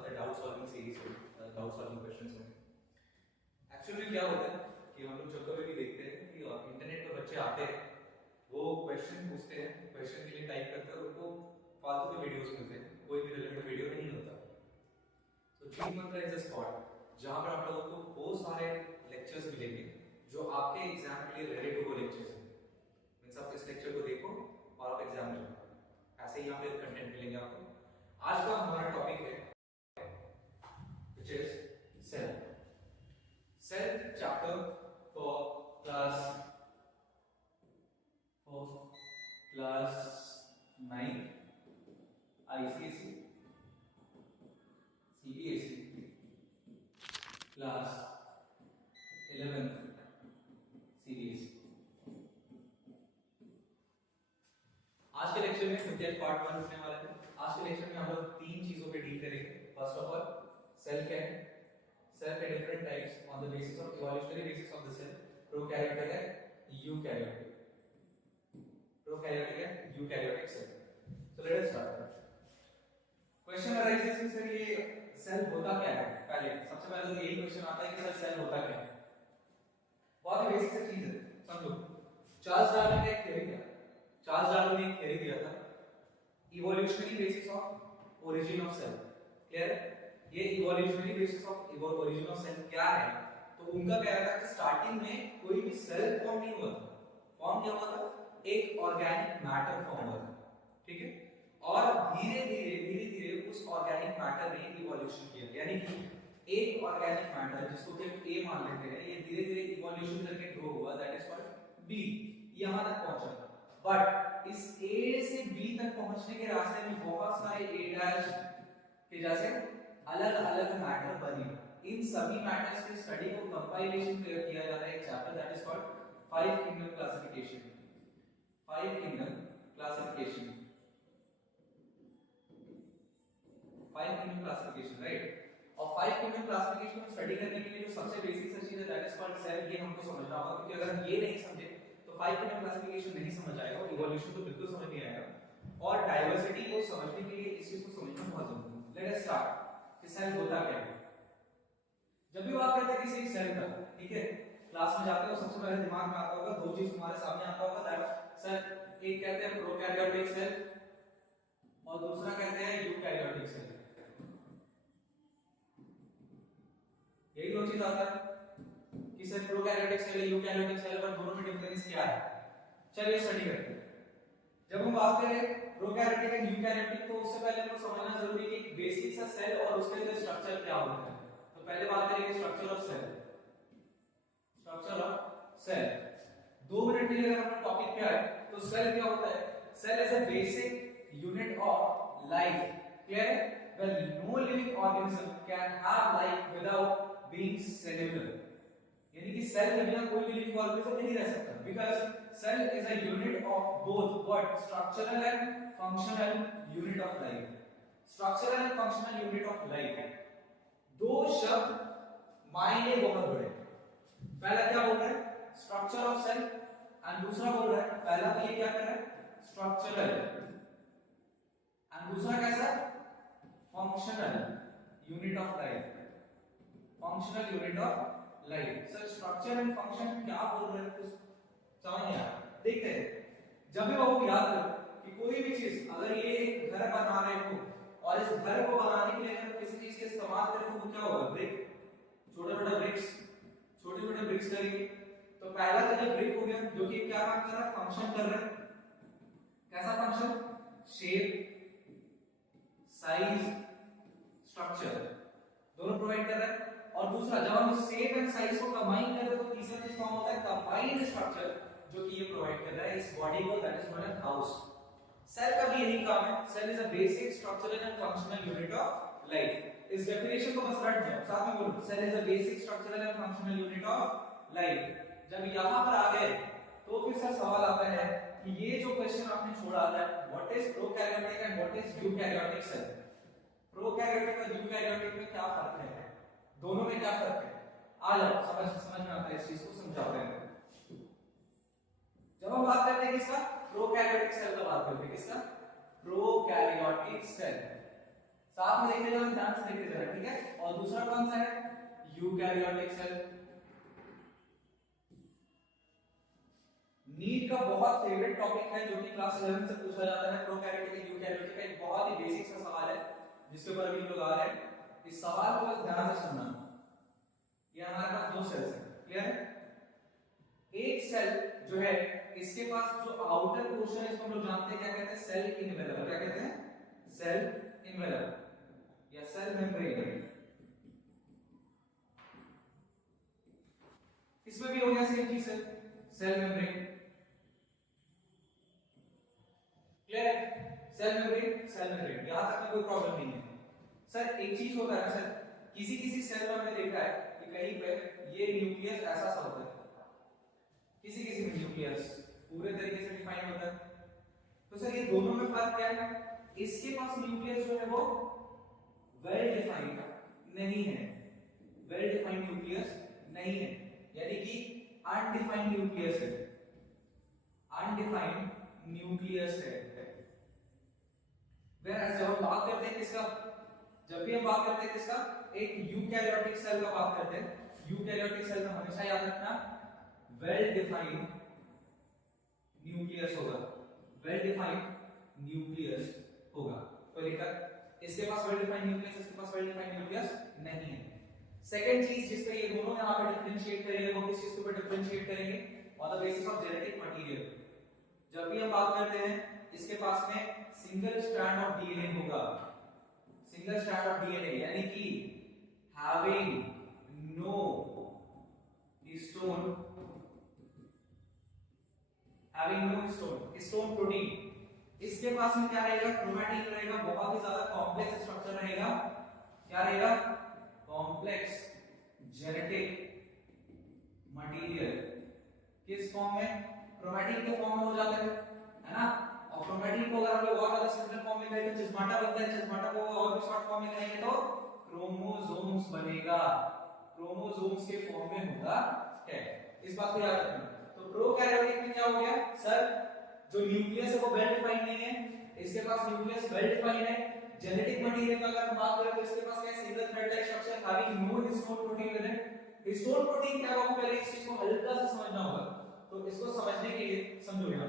होता है doubt solving series में, डाउट सॉल्विंग क्वेश्चंस में। एक्चुअली क्या होता है कि हम लोग जब कभी भी देखते हैं कि इंटरनेट पर बच्चे आते हैं, वो क्वेश्चन पूछते हैं, क्वेश्चन के लिए टाइप करते हैं और उनको फालतू के वीडियोस मिलते हैं, कोई भी रिलेवेंट वीडियो नहीं होता। तो जी मंत्रा इज अ स्पॉट जहां पर आप लोगों को बहुत सारे लेक्चर्स मिलेंगे जो आपके एग्जाम के लिए रेडी टू गो लेक्चर्स हैं। मींस आप इस लेक्चर को देखो और आप एग्जाम में जाओ, ऐसे ही यहाँ पे कंटेंट मिलेंगे आपको। आज का हमारा टॉपिक है which is cell chapter for class 9 ICSE CBSE class 11 CBSE। आज के लेक्चर में क्योंकि पार्ट 1 होने वाला है, आज के लेक्चर में हम लोग तीन चीजों पे डील करेंगे। फर्स्ट ऑफ ऑल सेल के different types on the basis of evolutionary basis of the cell, prokaryotic है, यूकैरियोटिक, प्रोकैरियोटिक है, eukaryotic cell. So let us start. Question arises कि सर ये सेल होता क्या है। पहले सबसे पहले तो यही क्वेश्चन आता है कि सर सेल होता क्या है। बहुत ही बेसिक सी चीज है, समझो। चार्ल्स डार्विन ने एक थ्योरी दिया, चार्ल्स डार्विन ने एक थ्योरी दिया था evolutionary basis of origin of cell. Clear है? ये evolutionary basis of origin of cell क्या है? तो उनका कहना था कि स्टार्टिंग में कोई भी सेल फॉर्म नहीं हुआ था। फॉर्म क्या हुआ था? एक ऑर्गेनिक मैटर फॉर्म हुआ था, ठीक है? और धीरे धीरे उस ऑर्गेनिक मैटर ने इवोल्यूशन किया, यानी कि एक ऑर्गेनिक मैटर जिसको कि ए मान लेते हैं, ये धीरे धीरे इवोल्यूशन करके ग्रो हुआ, दैट इज कॉल्ड बी। यहां तक पहुंचा, बट इस ए से बी तक पहुंचने के रास्ते में बहुत सारे ए डैश के जैसे अलग अलग मैटर बने। इन सभी मैटर्स के स्टडी को कंपाइलेशन किया जाता है एक chapter, that is called five kingdom classification. Five kingdom classification, five kingdom classification, right. और फाइव किंगडम क्लासिफिकेशन को स्टडी करने के लिए जो सबसे बेसिक सी चीज है दैट इज कॉल्ड सेल, ये हमको समझना होगा, क्योंकि अगर हम ये नहीं समझे तो फाइव किंगडम क्लासिफिकेशन नहीं समझ आएगा, इवोल्यूशन तो बिल्कुल समझ नहीं आएगा, और डाइवर्सिटी को समझने के लिए इस चीज को समझना बहुत जरूरी है। लेट अस स्टार्ट कि सेल होता क्या है। जब भी बात करते हैं किसी सेल का, ठीक है, क्लास में जाते हो सबसे पहले दिमाग में आता होगा, दो चीज तुम्हारे सामने आता होगा, दैट सर एक कहते हैं प्रोकैरियोटिक सेल और दूसरा कहते हैं यूकैरियोटिक सेल। यही दो चीज आता है कि sir prokaryotic cell, eukaryotic cell, पर दोनों में डिफरेंस क्या है। चलिए स्टडी करते हैं। जब हम बात करें प्रोकैरियोटिक एंड यूकैरियोटिक, तो उससे पहले हमको समझना जरूरी है कि बेसिक सा सेल और उसके अंदर स्ट्रक्चर क्या होता है। तो पहले बात करेंगे structure of cell. Structure of cell 2 minute के लिए अगर हमारा टॉपिक क्या है, तो सेल क्या होता है? Cell is a basic unit of life. Clear है? Well no living organism can have life without being cellular, यानी कि सेल के बिना कोई भी लिविंग ऑर्गेनिज्म नहीं रह सकता, because cell is a unit of both what structural and functional unit of life। structural and functional unit of life, दो शब्द मायने बहुत बड़े। पहला क्या बोल रहा है? स्ट्रक्चर ऑफ सेल, एंड दूसरा बोल रहा है, पहला तो ये क्या कर रहा है? स्ट्रक्चरल, एंड दूसरा कैसा? Functional unit of life. Functional unit of life. Sir structure and function क्या बोल रहे हैं, कुछ समझ नहीं आया। देखते हैं, जब भी बाबू याद करो कि कोई भी चीज, अगर ये एक घर बना रहे हो और इस घर को बनाने के लिए अगर किसी चीज के इस्तेमाल करें तो क्या होगा? ब्रिक, छोटे छोटे ब्रिक्स करेंगे। तो पहला तो ये ब्रिक हो गया, जो कि क्या काम कर रहा है? फंक्शन कर रहा है। कैसा फंक्शन? शेप, साइज, स्ट्रक्चर दोनों प्रोवाइड कर रहा है। और दूसरा, जब हम शेप एंड साइज को कंबाइन करते हैं तो तीसरा चीज फॉर्म होता है कंबाइंड स्ट्रक्चर, जो कि ये प्रोवाइड कर रहा है इस बॉडी को, that is known as house. Cell का भी यही काम है। Cell is a basic structural and functional unit of life. इस डेफिनेशन को बस रट जाओ, साथ में बोलो, cell is a basic structural and functional unit of life. जब यहां पर आ गए तो फिर सर सवाल आता है कि ये जो क्वेश्चन आपने छोड़ा था, what is prokaryotic and what is eukaryotic cell. Prokaryotic और यूकैरियोटिक में क्या फर्क है, दोनों में क्या फर्क है? आ जाओ, समझ में आता है, इस चीज को समझाते हैं। जब हम बात करते हैं किसका? प्रोकैरियोटिक सेल का बात करते हैं। किसका? Prokaryotic cell. साथ में देखते जाओ, ध्यान से देखते जाओ, ठीक है। और दूसरा कौन सा है, यूकैरियोटिक सेल। नीट का बहुत फेवरेट टॉपिक है जो कि क्लास 11 से पूछा जाता है, प्रोकैरियोटिक और यूकैरियोटिक का एक बहुत ही बेसिक सा सवाल है जिसके ऊपर अभी लोग आ रहे हैं। इस सवाल को बस ध्यान से सुनना। ये हमारे पास दो सेल्स हैं, क्लियर है। एक सेल जो है इसके पास जो आउटर पोर्शन है इसको हम लोग जानते हैं क्या कहते हैं, सेल इनवेलप। क्या कहते हैं, सेल इनवेलप या सेल मेम्ब्रेन। इसमें भी हो गया सेम चीज है, सेल मेम्ब्रेन, क्लियर है। सेल मेम्ब्रेन, सेल मेम्ब्रेन, यहां तक में कोई प्रॉब्लम नहीं है। सर एक चीज होता है ना सर, किसी किसी सेल में हमने देखा है कि कहीं पे ये न्यूक्लियस ऐसा सा होता है, किसी किसी में न्यूक्लियस पूरे तरीके से डिफाइन होता है। तो सर ये दोनों में फर्क क्या है, इसके पास न्यूक्लियस जो है वो वेल डिफाइंड नहीं है, वेल डिफाइंड न्यूक्लियस नहीं है, यानी कि अनडिफाइंड न्यूक्लियस है, अनडिफाइंड न्यूक्लियस है। वेयर जब हम बात करते हैं किसका, जब भी हम बात करते हैं किसका, एक यूकैरियोटिक सेल का बात करते हैं। यूकैरियोटिक सेल में हमेशा याद रखना वेल डिफाइंड न्यूक्लियस होगा, वेल डिफाइंड न्यूक्लियस होगा। कोई दिक्कत, इसके पास वेल डिफाइंड न्यूक्लियस, इसके पास वेल डिफाइंड न्यूक्लियस नहीं है। सेकंड चीज जिस पे ये दोनों यहां पे डिफरेंशिएट करेंगे वो किस चीज के ऊपर डिफरेंशिएट करेंगे, on the basis of genetic material. जब भी हम बात करते हैं इसके पास में सिंगल स्ट्रैंड ऑफ डीएनए होगा, सिंगल स्ट्रैंड ऑफ डीएनए, यानी कि having no histone, having no histone, histone protein. इसके पास में क्या रहेगा, क्रोमैटिन रहेगा, बहुत ही ज्यादा कॉम्प्लेक्स स्ट्रक्चर रहेगा। क्या रहेगा, कॉम्प्लेक्स जेनेटिक मटेरियल। किस फॉर्म में, क्रोमैटिन के फॉर्म में हो जाता है ना। और क्रोमैटिन को अगर हम लोग और ज्यादा सिंपल फॉर्म में करें तो चिस्माटा बनता है, चिस्माटा को और भी शॉर्ट फॉर्म में करेंगे तो क्रोमोसोम्स बनेगा, क्रोमोसोम्स के फॉर्म में होता है। इस बात को याद रखना। तो प्रोकैरियोटिक में क्या हो गया सर, जो न्यूक्लियस है वो वेल डिफाइंड नहीं है, इसके पास न्यूक्लियस वेल डिफाइंड है। जेनेटिक मटेरियल का अगर हम बात करें तो इसके पास क्या है, single thread like structure, having no histone protein with it. Histone protein क्या होगा, पहले इस चीज को हल्का सा समझना होगा। तो इसको समझने के लिए समझो यहां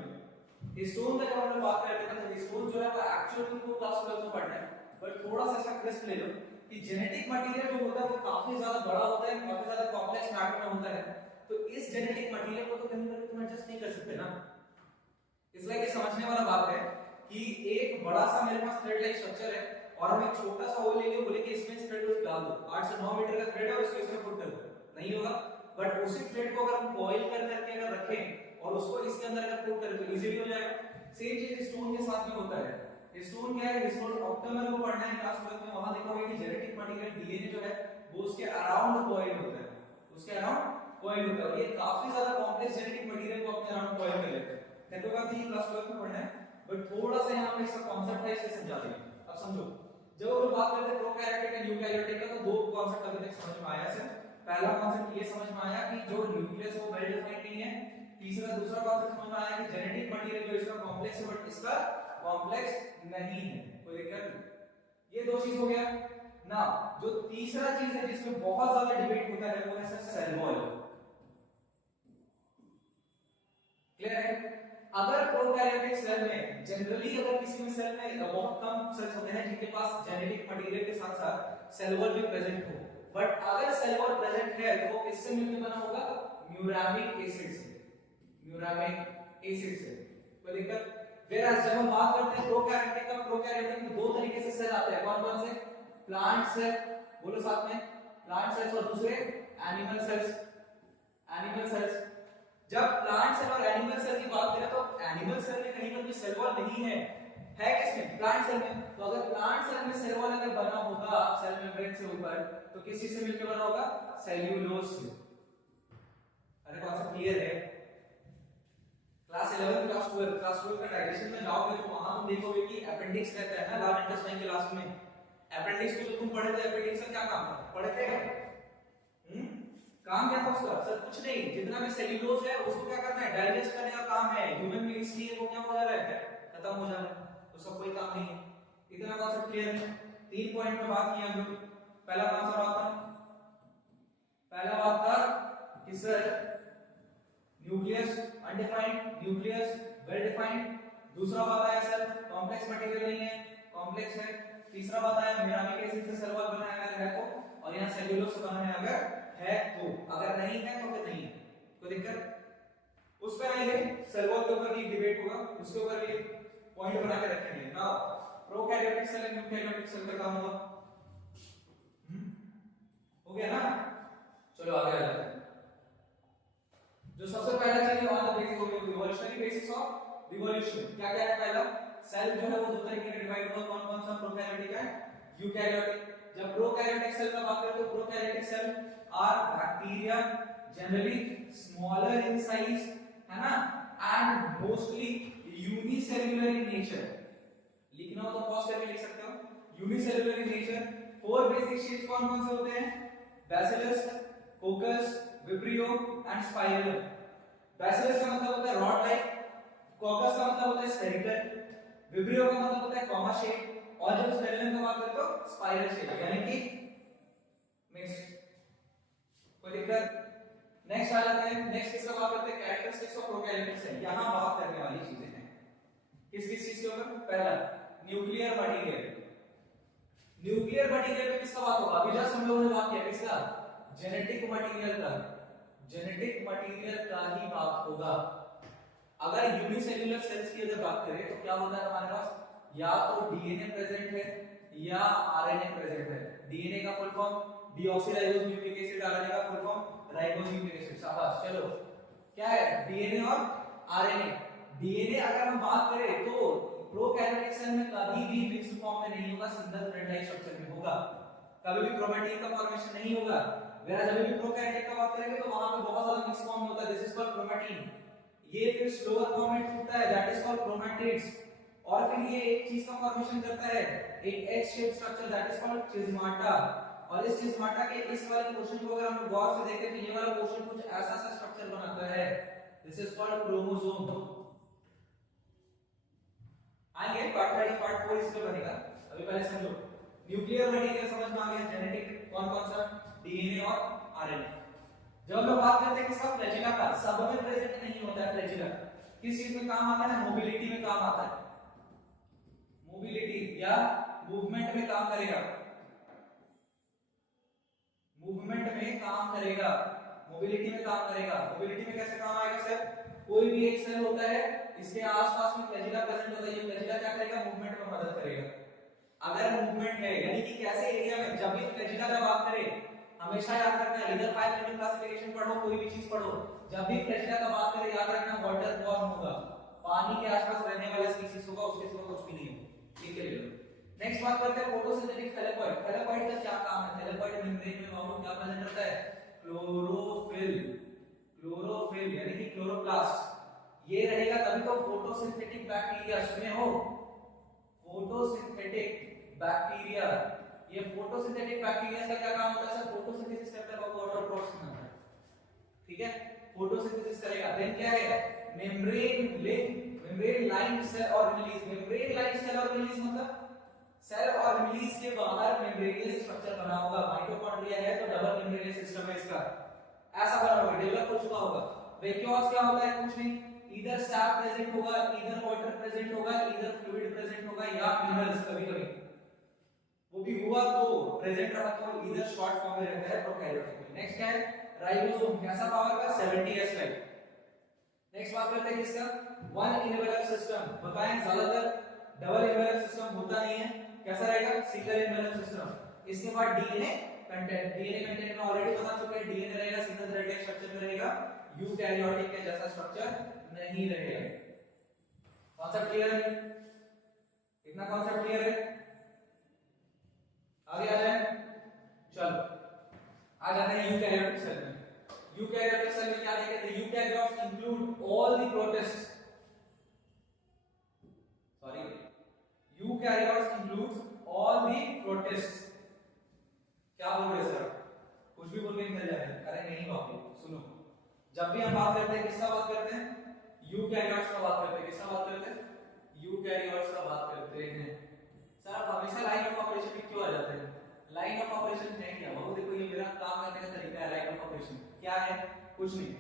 हिस्टोन का जब हम लोग बात करते हैं तो हिस्टोन जो है वो एक्चुअली को क्लास 12 में पढ़ना है, बट थोड़ा सा इसका क्रिस्प ले लो कि जेनेटिक मटेरियल जो होता है वो काफी ज्यादा बड़ा होता है, काफी ज्यादा कॉम्प्लेक्स मैटर में होता है। तो इस जेनेटिक मटेरियल को तो कहीं ना कहीं तुम एडजस्ट नहीं कर सकते ना। इसलिए ये समझने वाला बात है कि एक बड़ा सा मेरे पास थ्रेड लाइक स्ट्रक्चर है और हम एक छोटा सा होल लेंगे, बोले कि इसमें थ्रेड को डाल दो, 8 से 9 मीटर का थ्रेड है और इसको इसमें पुट कर दो, नहीं होगा। बट उसी थ्रेड को अगर हम कॉइल कर करके अगर रखें और उसको इसके अंदर अगर पुट करें तो इजीली हो जाएगा। सेम चीज स्टोन के साथ भी होता है। स्टोन क्या है, स्टोन ऑप्टिमल को पढ़ना है क्लास 12 में, वहां देखोगे कि जेनेटिक मटेरियल डीएनए जो है वो उसके अराउंड कॉइल होता है, उसके अराउंड कॉइल होता है। ये काफी ज्यादा कॉम्प्लेक्स जेनेटिक मटेरियल को अपने अराउंड कॉइल कर लेते हैं। देखो बात ये क्लास 12 में पढ़ना है, बट थोड़ा सा यहां पे इसका कांसेप्ट है, इसे समझा देंगे। अब समझो, जब हम बात करते हैं प्रोकैरियोटिक एंड यूकैरियोटिक का, तो दो कांसेप्ट अभी तक समझ में आया है। पहला कांसेप्ट ये समझ में आया कि जो न्यूक्लियस वो वेल डिफाइंड नहीं है। दूसरा कांसेप्ट समझ में आया कि जेनेटिक मटेरियल जो इसका कॉम्प्लेक्स है बट इसका कॉम्प्लेक्स नहीं है। कोई दिक्कत नहीं, ये दो चीज हो गया ना। जो तीसरा चीज है जिसमें बहुत ज्यादा डिबेट होता है वो है सर सेल वॉल। क्लियर है। अगर प्रोकैरियोटिक सेल में जनरली अगर किसी में सेल में बहुत कम सेल्स होते हैं जिनके पास जेनेटिक मटेरियल के साथ साथ सेल वॉल भी प्रेजेंट हो, बट अगर सेल वॉल प्रेजेंट है तो वो किससे मिलकर बना होगा, म्यूरामिक एसिड से, म्यूरामिक एसिड से। कोई दिक्कत। वेयर जब हम बात करते हैं प्रोकैरियोटिक का, प्रोकैरियोटिक में दो तरीके से सेल आते हैं, कौन कौन से, प्लांट सेल, बोलो साथ में, प्लांट सेल्स, और दूसरे एनिमल सेल्स, एनिमल सेल्स। जब प्लांट सेल और एनिमल सेल की बात करें तो एनिमल सेल में कहीं पर भी सेल वॉल नहीं है, है किसमें, प्लांट सेल में। तो अगर प्लांट सेल में सेल वॉल अगर बना होगा सेल मेम्ब्रेन से ऊपर, तो किस चीज से मिलकर बना होगा, सेल्यूलोज से। अरे कॉन्सेप्ट क्लियर है। क्लास 11 क्लास 12 का डाइजेशन में जाओगे तो वहां तुम देखोगे कि अपेंडिक्स रहता है ना, लार्ज इंटेस्टाइन के लास्ट में। अपेंडिक्स को जो तुम पढ़े थे, अपेंडिक्स का क्या काम था, पढ़े थे? काम क्या था उसका, सर कुछ नहीं, जितना भी सेल्यूलोज है उसको क्या करना है, डाइजेस्ट करने का काम है। ह्यूमन बीइंग्स के लिए वो क्या हो जा रहा है, खत्म हो जा रहा है, उसका कोई काम नहीं है। इतना कॉन्सेप्ट क्लियर है। 3 पॉइंट में बात की हम लोग। पहला कौन सा बात था? पहला बात था कि sir nucleus undefined, nucleus well defined. दूसरा बात आया सर कॉम्प्लेक्स मटेरियल नहीं है, कॉम्प्लेक्स है। तीसरा बात आया मेरामिक एसिड से सेल वॉल बना है अगर है तो, और यहाँ सेल्यूलोज से बना है अगर है तो, अगर नहीं है तो फिर नहीं है। कोई दिक्कत? उस पे आएंगे, सेल वॉल के ऊपर भी डिबेट होगा, उसके ऊपर भी पॉइंट बना के रखेंगे। Now prokaryotic cell and eukaryotic cell का काम होगा। हो गया ना? चलो आगे आ जाते हैं। जो सबसे पहला चीज on the basis of evolutionary basis of evolution, क्या क्या है? पहला सेल जो है वो दो तरीके के डिवाइड हुआ, कौन कौन सा? Prokaryotic and eukaryotic. जब प्रोकैरियोटिक सेल का बात करें तो prokaryotic cell are bacteria, generally smaller in size, है ना, and mostly unicellular in nature. लिखना हो तो पॉज करके लिख सकते हो, unicellular in nature. Four basic shapes कौन कौन से होते हैं? Bacillus, coccus, vibrio and spiral. Bacillus का मतलब होता है रॉड लाइक, कोकस का मतलब होता है स्फेरिकल, विब्रियो का मतलब होता है कॉमा शेप, और जब स्पाइरल का बात करें तो स्पाइरल शेप, यानी कि मिक्स्ड। कोई दिक्कत? नेक्स्ट आ जाते हैं। नेक्स्ट किसका बात करते हैं? Characteristics of prokaryotic cell. यहां बात करने वाली चीजें हैं किस किस चीज के ऊपर? पहला न्यूक्लियर मटेरियल। न्यूक्लियर मटेरियल पे किसका बात होगा? अभी जस्ट हम लोगों ने बात किया किसका? जेनेटिक मटेरियल का। जेनेटिक मटेरियल का ही बात होगा। अगर यूनिसेल्युलर सेल्स की अगर बात करें तो क्या होता है हमारे पास? या तो डीएनए प्रेजेंट है या आरएनए प्रेजेंट है। डीएनए का full form deoxyribose nucleic acid, RNA का full form ribose nucleic acid. शाबाश। चलो क्या है? डीएनए और आरएनए। डीएनए अगर हम बात करें तो प्रोकैरियोटिक सेल में कभी भी मिक्स्ड फॉर्म में नहीं होगा, सिंगल थ्रेड लाइक स्ट्रक्चर में होगा। कभी भी क्रोमैटिन का फॉर्मेशन नहीं होगा। वेयर जब भी प्रोकैरियोटिक का बात करेंगे तो वहां पे बहुत ज्यादा मिक्स फॉर्म में होता है, दिस इज कॉल्ड क्रोमैटिन। ये फिर स्लोअर फॉर्म में टूटता है, दैट इज कॉल्ड क्रोमैटिड्स। और फिर ये एक चीज का फॉर्मेशन करता है, एक H shape structure, that is called chiasmata. और इस चिज़्माटा के इस वाले पोर्शन को अगर हम गौर से देखें तो ये वाला पोर्शन कुछ ऐसा सा स्ट्रक्चर बनाता है, दिस इज कॉल्ड क्रोमोसोम। आएंगे पार्ट 4 इसमें बनेगा, अभी पहले समझो। न्यूक्लियर मटेरियल समझ में आ गया, जेनेटिक कौन कौन सा? डीएनए और आरएनए। जब हम बात करते हैं किसका? फ्लैजिला का। सब में प्रेजेंट नहीं होता है फ्लैजिला। किस चीज में काम आता है? मोबिलिटी में काम आता है। मोबिलिटी या मूवमेंट में काम करेगा, मूवमेंट में काम करेगा, मोबिलिटी में काम करेगा। मोबिलिटी में कैसे काम आएगा सर? कोई भी एक सेल होता है, इसके आसपास में फ्लैजिला प्रेजेंट होता है, ये फ्लैजिला क्या करेगा? मूवमेंट में मदद करेगा। अगर मूवमेंट है यानी कि कैसे एरिया में, जब भी फ्लैजिला का बात करें हमेशा याद रखना है, इधर 5 मिनट क्लासिफिकेशन पढ़ो, कोई भी चीज पढ़ो, जब भी फ्लैजिला का बात करें याद रखना वाटर बॉर्न होगा, पानी के आसपास रहने वाला स्पीशीज होगा, उसके सिवा कुछ भी नहीं होगा। ठीक है, ले लो। नेक्स्ट बात करते हैं फोटोसिंथेटिक थैलेपॉइड। थैलेपॉइड का क्या काम है? थैलेपॉइड मेम्ब्रेन में बाबू क्या प्रेजेंट रहता है? क्लोरोफिल। क्लोरोफिल यानी कि क्लोरोप्लास्ट ये रहेगा, तभी तो फोटोसिंथेटिक बैक्टीरिया सुने हो, फोटोसिंथेटिक बैक्टीरिया। ये फोटोसिंथेटिक बैक्टीरिया का क्या काम होता है सर? फोटोसिंथेसिस करता है बाबू, ऑटोट्रोफ्स में। ठीक है, फोटोसिंथेसिस करेगा। देन क्या है? Membrane link, membrane line cell organelles. Membrane line cell organelles मतलब सेल ऑर्गेनेलिस के बाहर मेम्ब्रेनियस स्ट्रक्चर बना होगा। माइटोकॉन्ड्रिया है तो डबल मेम्ब्रेनियस सिस्टम है इसका, ऐसा बना होगा, डेवलप हो चुका होगा। वैक्यूल्स क्या होता है? कुछ नहीं, इधर सैप प्रेजेंट होगा, इधर वाटर प्रेजेंट होगा, इधर फ्लूइड प्रेजेंट होगा, या मिनरल्स कभी-कभी वो भी हुआ तो प्रेजेंट रहा तो इधर शॉर्ट फॉर्म में रहता है प्रोकैरियोटिक में। नेक्स्ट क्या है? राइबोसोम। कैसा पावर का? 70s type. नेक्स्ट बात करते हैं किसका? One envelope system. बताएं ज्यादातर डबल इनवेलप सिस्टम होता नहीं है, कैसा रहेगा? Single envelope system. इसके बाद डीएनए कंटेंट, डीएनए कंटेंट में ऑलरेडी बता चुके हैं, डीएनए रहेगा सिंगल थ्रेडेड स्ट्रक्चर में रहेगा, यूकैरियोटिक के जैसा स्ट्रक्चर नहीं रहेगा। कॉन्सेप्ट क्लियर है? इतना कॉन्सेप्ट क्लियर है? आगे आ जाए, चलो आ जाते हैं यूकैरियोटिक सेल में। यूकैरियोटिक सेल में क्या देखेंगे? Eukaryotes include all the protist, sorry, eukaryotes includes all the protist. क्या बोल रहे सर? कुछ भी बोल के निकल जाते हैं। अरे नहीं बाबू सुनो, जब भी हम बात करते हैं किसका बात करते हैं? यूकैरियोट्स का बात करते हैं। किसका बात करते हैं? यूकैरियोट्स का बात करते हैं। सर आप हमेशा लाइन ऑफ ऑपरेशन में क्यों आ जाते हैं? लाइन ऑफ ऑपरेशन है क्या? वो देखो ये मेरा काम करने का तरीका है। लाइन ऑफ ऑपरेशन क्या है? कुछ नहीं,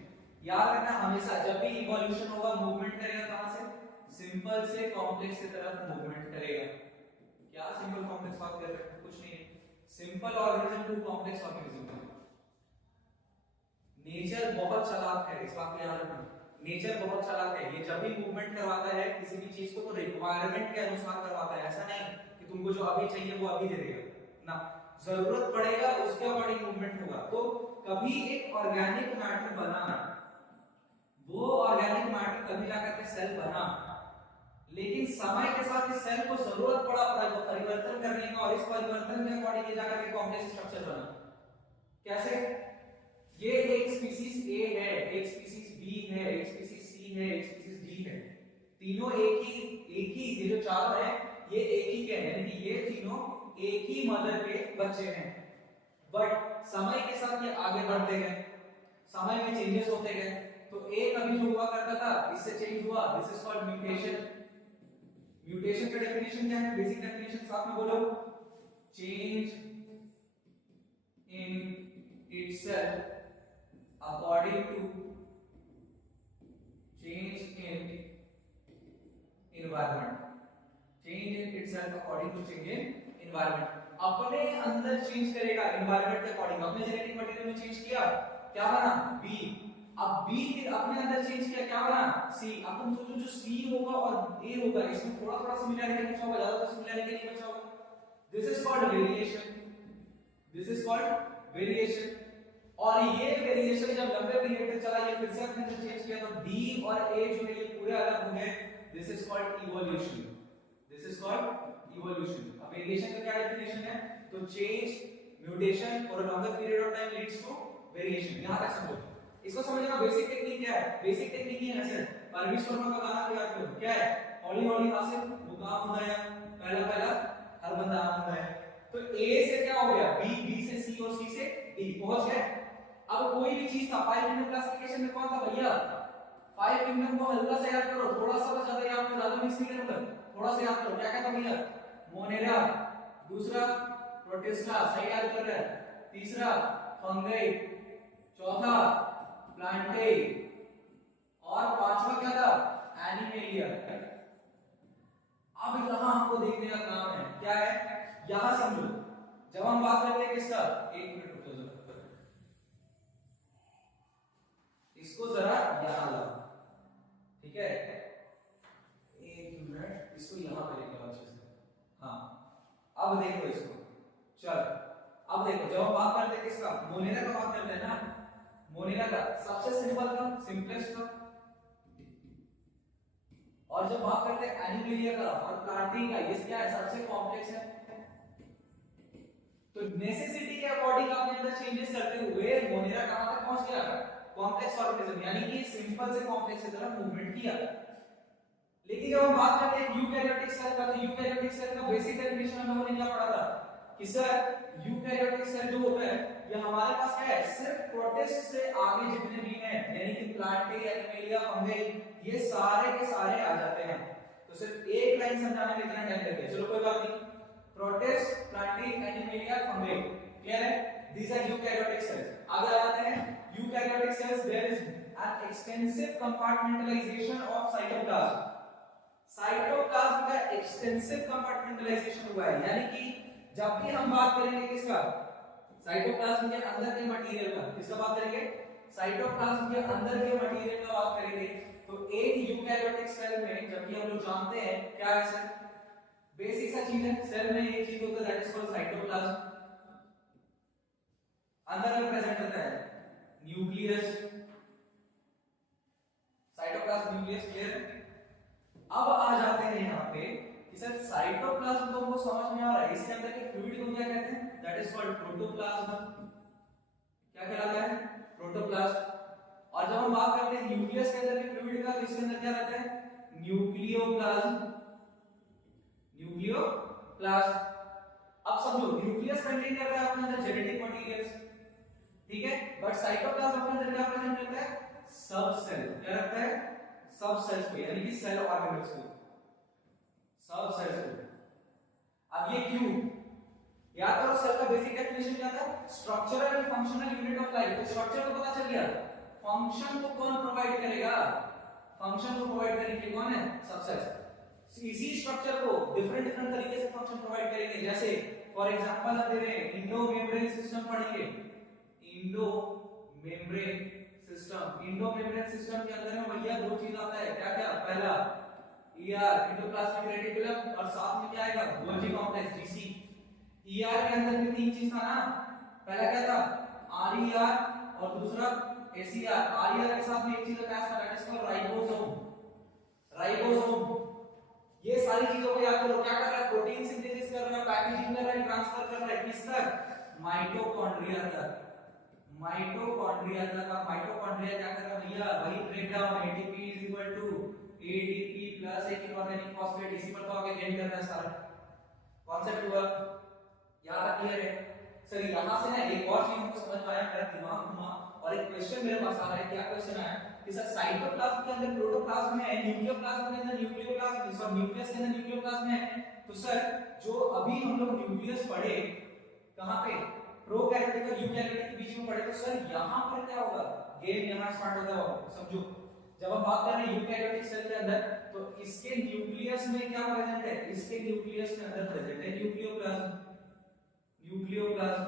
याद रखना हमेशा जब भी इवोल्यूशन होगा मूवमेंट करेगा कहां से? सिंपल से कॉम्प्लेक्स की तरफ मूवमेंट करेगा। क्या सिंपल कॉम्प्लेक्स बात कर रहे हैं? कुछ नहीं है, simple organism to complex organism. Nature बहुत चालाक है, इस बात को याद रखना। नेचर बहुत चालाक है, ये जब भी मूवमेंट करवाता है किसी भी चीज को तो रिक्वायरमेंट के अनुसार करवाता है। ऐसा नहीं कि तुमको जो अभी चाहिए वो अभी दे देगा ना, जरूरत पड़ेगा उसके अकॉर्डिंग मूवमेंट होगा। तो कभी एक ऑर्गेनिक मैटर बना, वो ऑर्गेनिक मैटर कभी ना करके सेल बना, लेकिन समय के साथ इस सेल को जरूरत पड़ा परिवर्तन करने का, और इस परिवर्तन के अकॉर्डिंग ये जाकर के कॉम्प्लेक्स स्ट्रक्चर बना। कैसे? ये एक स्पीसीज ए है, एक स्पीसीज बी है, एक स्पीसीज सी है, एक स्पीसीज डी है। तीनों एक ही ये जो चारों हैं ये एक ही के हैं, यानी कि ये तीनों एक ही मदर के बच्चे हैं। बट समय के साथ ये आगे बढ़ते गए, समय में चेंजेस होते गए। तो एक अभी जो हुआ करता था इससे चेंज हुआ, this is called mutation. Mutation का डेफिनेशन क्या है? बेसिक डेफिनेशन साथ में बोलो, change in itself according to change in environment, change in itself according to change in environment। अपने अंदर चेंज करेगा एनवायरनमेंट के अकॉर्डिंग। अपने जेनेटिक मटेरियल में चेंज किया, क्या बना? बी। अब बी फिर अपने अंदर चेंज किया, क्या बना? सी। अब तुम सोचो जो सी होगा और ए होगा इसमें थोड़ा थोड़ा सिमिलरिटी बचा होगा, ज्यादा तो सिमिलरिटी नहीं बचा होगा। This is called variation, this is called variation. और ये वेरिएशन जब लंबे पीरियड तक चला, ये फिर से अपने अंदर चेंज किया, तो डी और ए जो है ये पूरे अलग हो गए। This is called evolution, this is called evolution. अब वेरिएशन का क्या डेफिनेशन है? तो change, mutation for a longer period of time leads to variation. यहां तक समझो। इसको समझने का बेसिक टेक्निक क्या है? बेसिक टेक्निक ये है सर, परवेश वर्मा का गाना याद करो, क्या है? हौली हौली हासिल मुकाम होना है, पहला पहला हर बंदा आम होना है। तो ए से क्या हो गया? बी, बी से सी और सी से डी पहुंच गए। अब कोई भी चीज था, 5 किंगडम क्लासिफिकेशन में कौन था भैया? 5 किंगडम को हल्का सा याद करो, थोड़ा सा ज्यादा याद करो, ज्यादा मिक्स नहीं करना, थोड़ा सा याद करो। क्या क्या था भैया? मोनेरा, दूसरा प्रोटिस्टा, सही याद कर रहे हैं, तीसरा फंगई, चौथा प्लांटे, और पांचवा क्या था? एनिमेलिया। अब यहां हमको देखने का काम है, क्या है? यहां समझो, जब हम बात करते हैं किसका, एक मिनट रुको जरा, इसको जरा यहां लाओ, ठीक है? एक मिनट, इसको यहां पे लेके आओ अच्छे से। हाँ, अब देखो इसको, चल अब देखो, जब हम बात करते हैं किसका, मोनेरा का बात करते हैं ना, मोनेरा का सबसे सिंपल था, सिंपलेस्ट था। और जब बात करते हैं एनिमेलिया का और प्लांटिंग का, ये क्या है? सबसे कॉम्प्लेक्स है। तो नेसेसिटी के अकॉर्डिंग अपने अंदर चेंजेस करते हुए मोनेरा कहां तक पहुंच गया? कॉम्प्लेक्स ऑर्गेनिज्म, यानी कि सिंपल से कॉम्प्लेक्स की तरफ मूवमेंट किया। लेकिन जब हम बात करते हैं यूकैरियोटिक सेल का, तो यूकैरियोटिक सेल का बेसिक डेफिनेशन हम लोगों ने क्या पढ़ा था कि सर यूकैरियोटिक सेल जो होता है ये हमारे पास क्या है? सिर्फ प्रोटिस्ट से आगे जितने भी हैं, यानी कि प्लांटे, एनिमेलिया, फंगई, ये सारे के सारे आ जाते हैं। तो सिर्फ एक लाइन समझाने में इतना टाइम लगेगा, चलो कोई बात नहीं। Protist, Plantae, animalia, fungi, clear है? These are eukaryotic cells. आगे आ जाते हैं eukaryotic cells. There is an extensive compartmentalization of cytoplasm. Cytoplasm का एक्सटेंसिव कंपार्टमेंटलाइजेशन हुआ है, यानी कि जब भी हम बात करेंगे किसका? साइटोप्लाज्म के अंदर के मटेरियल का। किसका बात करेंगे? साइटोप्लाज्म के अंदर के मटेरियल का बात करेंगे। तो एक यूकैरियोटिक सेल में, जबकि हम लोग जानते हैं क्या है सर, बेसिक सा चीज है, सेल में एक चीज होता है दैट इज कॉल्ड साइटोप्लाज्म। अंदर में प्रेजेंट रहता है न्यूक्लियस, साइटोप्लाज्म, न्यूक्लियस, क्लियर? अब आ जाते हैं यहाँ पे कि सर साइटोप्लाज्म तो हमको समझ में आ रहा है, इसके अंदर के फ्लूइड को क्या कहते हैं? That is called protoplasm. क्या कहलाता है? प्रोटोप्लाज्म। और जब हम बात करते हैं न्यूक्लियस के अंदर के फ्लूइड का, तो इसके अंदर क्या रहता है? Nucleoplasm, nucleoplasm. अब समझो न्यूक्लियस कंटेन करता है अपने अंदर जेनेटिक मटेरियल्स, ठीक है? बट साइटोप्लाज्म अपने अंदर क्या प्रेजेंट करता है? सब सेल। क्या रखता है? सब सेल्स को, यानी कि सेल ऑर्गेनेल्स को, सब सेल्स को। अब ये क्यू, याद करो सेल का बेसिक डेफिनेशन क्या था, structural and functional unit of life. तो स्ट्रक्चर तो पता चल गया, फंक्शन को कौन प्रोवाइड करेगा, फंक्शन को प्रोवाइड करेंगे कौन है, सबसेट। इसी स्ट्रक्चर को डिफरेंट डिफरेंट तरीके से फंक्शन प्रोवाइड करेंगे। जैसे फॉर एग्जांपल हम दे रहे हैं इंडो मेम्ब्रेन सिस्टम पढ़ेंगे, Indo membrane system. Indo membrane system के अंदर में भैया दो चीज आता है, क्या क्या, पहला ईआर एंडोप्लाज्मिक रेटिकुलम और साथ में क्या आएगा, गोल्गी कॉम्प्लेक्स जीसी। ईआर के अंदर में तीन चीज था ना, पहला क्या था आरईआर और दूसरा एसीआर। आरईआर के साथ में एक चीज अटैच था, that is called ribosome. Ribosome ये सारी चीजों को याद करो, क्या कर रहा है, प्रोटीन सिंथेसिस कर रहा है, पैकेजिंग कर रहा है, ट्रांसफर कर रहा है, किस तक, माइटोकॉन्ड्रिया तक। माइटोकॉन्ड्रिया तक। माइटोकॉन्ड्रिया क्या कर रहा है भैया, वही break down ATP is equal to ADP plus एक इनऑर्गेनिक फॉस्फेट, इसी पर तो आगे गेन करना है सारा कॉन्सेप्ट हुआ, याद तक क्लियर है। सर यहां से ना एक और चीज हमको समझ में आया, मेरा दिमाग घुमा और एक क्वेश्चन मेरे पास आ रहा है। क्या क्वेश्चन है कि सर साइटोप्लाज्म के अंदर प्रोटोप्लाज्म है, न्यूक्लियोप्लाज्म के अंदर न्यूक्लियोप्लाज्म, सॉरी न्यूक्लियस के अंदर न्यूक्लियोप्लाज्म है। तो सर जो अभी हम लोग न्यूक्लियस पढ़े कहां पे, प्रोकैरियोटिक और यूकैरियोटिक के बीच में पढ़े, तो सर यहां पर क्या होगा, गेम यहां स्टार्ट होता होगा। समझो जब हम बात कर रहे हैं यूकैरियोटिक सेल के अंदर, तो इसके न्यूक्लियस में क्या प्रेजेंट है, इसके न्यूक्लियस के अंदर प्रेजेंट है न्यूक्लियोप्लाज्म। न्यूक्लियोप्लाज्म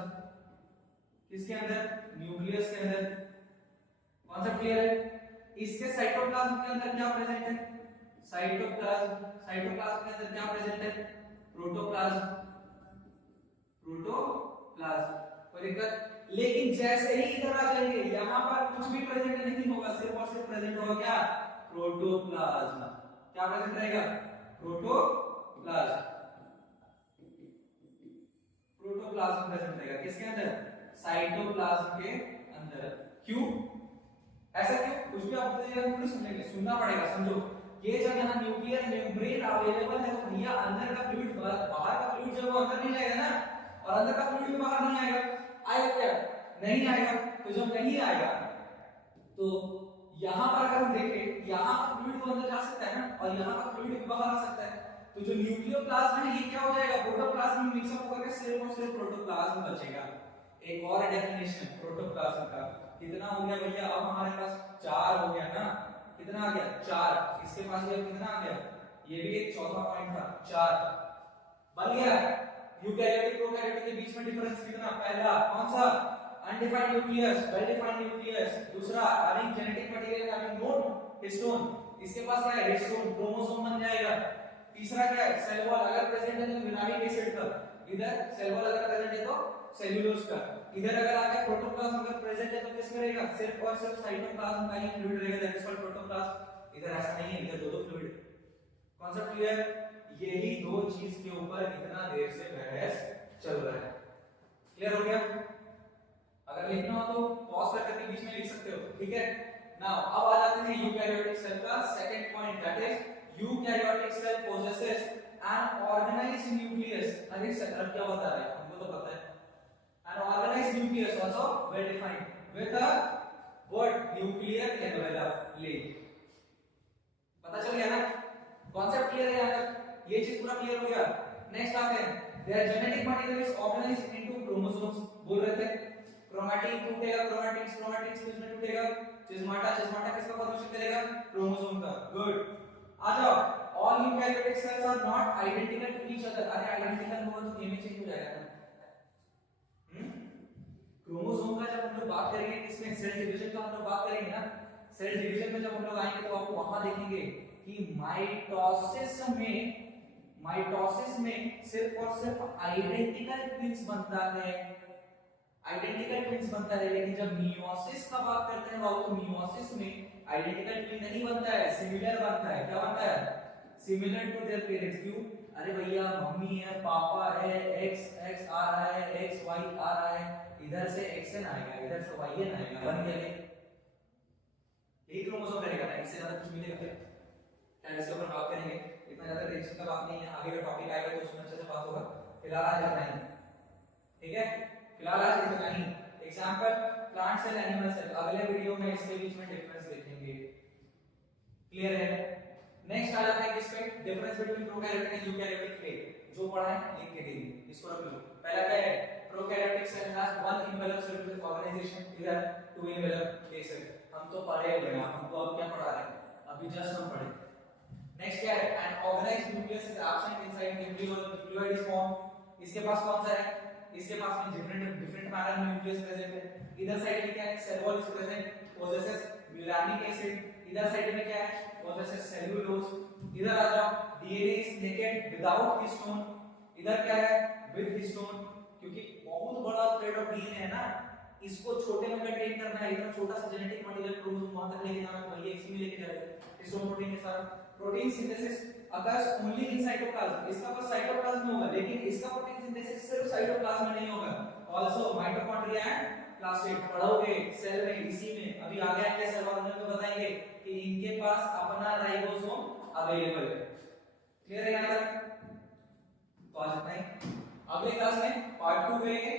किसके अंदर, न्यूक्लियस के अंदर, कॉन्सेप्ट क्लियर है। इसके साइटोप्लाज्म के अंदर क्या प्रेजेंट है, साइटोप्लाज्म। साइटोप्लाज्म के अंदर क्या प्रेजेंट है, प्रोटोप्लाज्म। प्रोटोप्लाज्म कोई दिक्कत। लेकिन जैसे ही इधर आ जाएंगे यहां पर कुछ भी प्रेजेंट नहीं होगा, सिर्फ और सिर्फ प्रेजेंट होगा क्या, प्रोटोप्लाज्म। क्या प्रेजेंट रहेगा, प्रोटोप्लाज्म। प्रोटोप्लाज्म प्रेजेंट रहेगा किसके अंदर, साइटोप्लाज्म के अंदर। क्यों ऐसा, क्यों, कुछ भी आप थोड़ी सुनेंगे, सुनना पड़ेगा। समझो ये जब यहाँ न्यूक्लियर मेम्ब्रेन अवेलेबल है तो भैया अंदर का फ्लूइड, बाहर का फ्लूइड जब वो अंदर नहीं जाएगा ना, और अंदर का फ्लूइड भी बाहर नहीं आएगा, आएगा क्या, नहीं आएगा। तो जब नहीं आएगा तो यहाँ पर अगर हम देखें, यहाँ का फ्लूइड तो अंदर जा सकता है ना, और यहाँ का फ्लूइड भी बाहर आ सकता है। तो जो न्यूक्लियोप्लाज्म है ये क्या हो जाएगा, प्रोटोप्लाज्म में मिक्सअप होकर के सिर्फ और सिर्फ प्रोटोप्लाज्म बचेगा। एक और डेफिनेशन प्रोटोप्लाज्म का कितना हो गया भैया, अब हमारे पास 4 हो गया ना, कितना आ गया 4। इसके पास ये कितना आ गया, ये भी एक चौथा पॉइंट था, 4 बन गया। यूकैरियोटिक प्रोकैरियोटिक के बीच में डिफरेंस कितना, पहला कौन सा, undefined nucleus, well defined nucleus. दूसरा having genetic material having no histone, इसके पास क्या है, हिस्टोन, क्रोमोसोम बन जाएगा। तीसरा क्या है, सेल वॉल अगर प्रेजेंट है तो विनाइलिक एसिड का, इधर सेल वॉल अगर प्रेजेंट है तो सेल्यूलोज का। इधर अगर आ गया प्रोटोप्लाज्म अगर प्रेजेंट है तो किसमें रहेगा, सिर्फ और सिर्फ साइटोप्लाज्म का ही फ्लूइड रहेगा, दैट इज कॉल्ड प्रोटोप्लाज्म। इधर ऐसा नहीं है, इधर दो फ्लूइड। Concept clear. यही दो चीज के ऊपर इतना देर से बहस चल रहा है, क्लियर हो गया। अगर लिखना हो तो पॉज करके बीच में लिख सकते हो, ठीक है। नाउ अब आ जाते हैं यूकैरियोटिक सेल का second point, that is eukaryotic cell possesses an organised nucleus. अरे सर क्या बता रहे हैं, हमको तो पता है। An organized nucleus also well defined with a what nuclear envelope. पता चल गया ना, कॉन्सेप्ट क्लियर है यहाँ तक, ये चीज पूरा क्लियर हो गया। नेक्स्ट आते हैं, their genetic material is organized into chromosomes। बोल रहे थे क्रोमैटिन टूटेगा, क्रोमैटिन किसमें टूटेगा, चिस्माटा, चिस्माटा किसका फॉर्मेशन करेगा, क्रोमोसोम का। गुड, आ जाओ। all eukaryotic cells are not identical to each other। अरे आइडेंटिकल होगा तो केमी चेंज हो जाएगा ना। क्रोमोसोम का जब हम लोग बात करेंगे, इसमें सेल डिवीजन का हम लोग बात करेंगे ना, सेल डिवीजन में जब हम लोग आएंगे तो आपको वहां देखेंगे कि माइटोसिस में सिर्फ और सिर्फ आइडेंटिकल ट्विन्स बनता है, आइडेंटिकल ट्विन्स बनता है। लेकिन जब मियोसिस का बात करते हैं बाबू, तो मियोसिस में आइडेंटिकल ट्विन नहीं बनता है, सिमिलर बनता है। क्या बनता है, सिमिलर टू देयर पेरेंट्स। क्यों, अरे भैया मम्मी है, पापा है, एक्स एक्स आ रहा है, एक्स वाई आ रहा है, इधर से xn आएगा, इधर से yn आएगा, बन गया। यही क्रोमोसोम रहेगा ना, इससे ज्यादा कुछ मिलेगा फिर क्या, इसके ऊपर बात करेंगे। इतना ज्यादा टेंशन का बात नहीं है, आगे का टॉपिक आएगा तो उसमें अच्छे से बात होगा। फिलहाल आज इतना ही, ठीक है, फिलहाल आज इतना ही। Example plant cell, animal cell, अगले वीडियो में इसके बीच में डिफरेंस देखेंगे, क्लियर है। नेक्स्ट आ जाते हैं किस पे, difference between prokaryotic and eukaryotic पे। जो पढ़ा है लिख के दे दिए, इसको रख लो। पहला क्या है, prokaryotic cell has one envelope cell organisation, इधर टू इन्वेलप के सेल। हम तो पढ़े हुए हैं, हमको अब क्या पढ़ा रहे हैं, अभी जस्ट हम पढ़े। नेक्स्ट क्या है, an organised nucleus is absent inside nucleoid is form. इसके पास कौन सा है, इसके पास में डिफरेंट पैरल में न्यूक्लियस प्रेजेंट है। इधर साइड में क्या है, cell wall is present, possesses muramic acid. इधर साइड में क्या है, पोजेसेस सेल्यूलोज। इधर आ जाओ, DNA is naked without histone. इधर क्या है, विद हिस्टोन, क्योंकि बहुत बड़ा थ्रेड ऑफ डीएनए है ना, इसको छोटे में कंटेन करना है। इतना छोटा सा जेनेटिक मटेरियल क्रोमोसोम वहां तक लेके जाना है, वही एक्स में लेके जाएगा हिस्टोन प्रोटीन के साथ। Protein synthesis occurs only in cytoplasm, इसका पर साइटोप्लाज्म में होगा, लेकिन इसका प्रोटीन सिंथेसिस सिर्फ साइटोप्लाज्म में नहीं होगा, आल्सो माइटोकॉन्ड्रिया एंड प्लास्टिड। पढ़ोगे सेल में, इसी में अभी आगे आएंगे सेल ऑर्गेनल में बताएंगे कि इनके पास अपना राइबोसोम अवेलेबल है। क्लियर है यहां तक? तो आज इतना ही। अगले क्लास में पार्ट 2 करेंगे,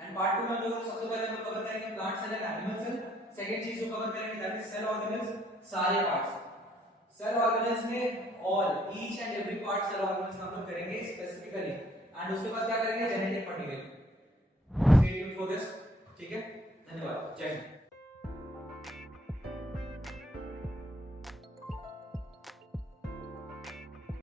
एंड पार्ट 2 में हम लोग सबसे पहले हम कवर करेंगे plant cell and animal cell. Second चीज जो कवर करेंगे दैट इज सेल ऑर्गेनल्स, सारे पार्ट्स सेल ऑर्गेनल्स में all each and every part cell organelles हम लोग करेंगे स्पेसिफिकली, एंड उसके बाद क्या करेंगे, genetic material. Stay tuned for this, ठीक है? धन्यवाद, जय हिंद।